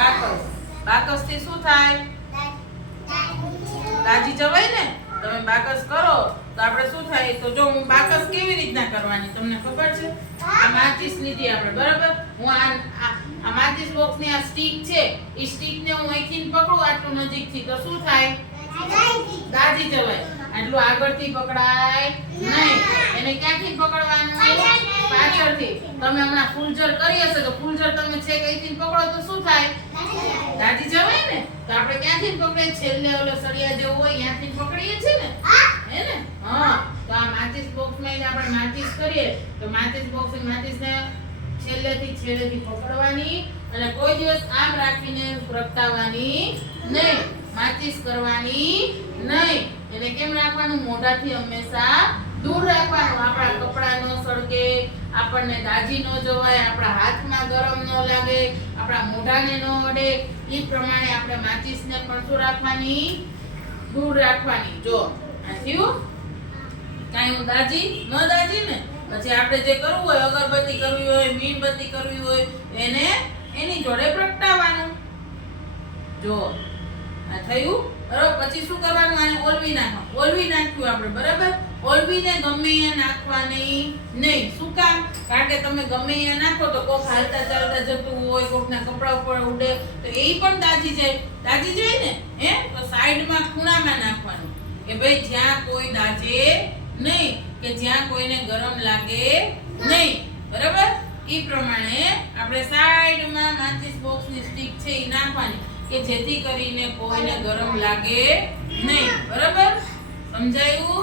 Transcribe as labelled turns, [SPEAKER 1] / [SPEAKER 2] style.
[SPEAKER 1] બાકસ. બાકસથી શું થાય? દાજી જવાય ને? તમે બાકસ કરો, તો આપણે શું થાય? તો જો હું બાકસ કેવી રીતના કરવાની, તમને ખબર છે? આ માચીસ લીધી આપણે, બરાબર? હું આ આ- માચીસ બોક્સની આ સ્ટીક છે, એ સ્ટીક ને હું અહીંથી પકડું આટલું નજીકથી, તો શું થાય? દાજી જવાય. આટલું આગળથી પકડાય નહીં. એને ક્યાંથી પકડવાનું? પાછળથી. તમે હમણાં ફૂલઝર કરી હશે, તો ફૂલઝર તમે છે કઈથી પકડો, તો શું થાય? તો આપણે ક્યાંથી પકડે. છેલ્લે ઓલો સળિયા જેવો હોય ત્યાંથી પકડીએ છે ને? હે. ને? હા. તો આ માચિસ બોક્સમાં આપણે માચિસ કરીએ. તો માચિસ બોક્સ માચિસ ને છેલ્લેથી છેલ્લેથી પકડવાની અને કોઈ દિવસ આમ રાખીને પ્રગટાવવાની નહીં. માચિસ કરવાની નહીં. એને કેમ રાખવાનું? મોઢાથી હંમેશા દૂર રાખવાનું. આપણા કપડા ન સળગે આપણને દાજી ન જવાય આપણા ગરમ ન લાગે, આપણા મોઢાને ન અડે, એ પ્રમાણે આપણે માચીસને પણ શું રાખવાની? દૂર રાખવાની. જો કાંઈ હું દાજી? ન દાજી ને? પછી આપણે જે કરવું હોય, અગરબત્તી કરવી હોય, મીણબત્તી કરવી હોય, એને એની જોડે પ્રગટાવવાનું. જો, આ થયું? બરાબર? પછી શું કરવાનું? આને ઓલવી નાખવા ઓલવી નાખ્યું આપણે, બરાબર? ઓલવીને ગમે અહીંયા નાખવાની નહીં. શું કામ? કારણ કે તમે ગમે અહીંયા નાખો તો કોક હાલતા ચાલતા જતું હોય, કોકના કપડા ઉપર ઉડે, તો એ પણ દાજી જાય. દાજી જાય ને? હે? તો સાઈડમાં ખૂણામાં નાખવાનું. કે ભાઈ, જ્યાં કોઈ દાજે નહીં, કે જ્યાં કોઈને ગરમ લાગે નહીં. બરાબર? એ પ્રમાણે આપણે સાઈડમાં માચીસ બોક્સની સ્ટીક છે એ નાખવાની. કે જેથી કરીને કોઈને ગરમ લાગે નહીં. બરાબર? સમજાયું?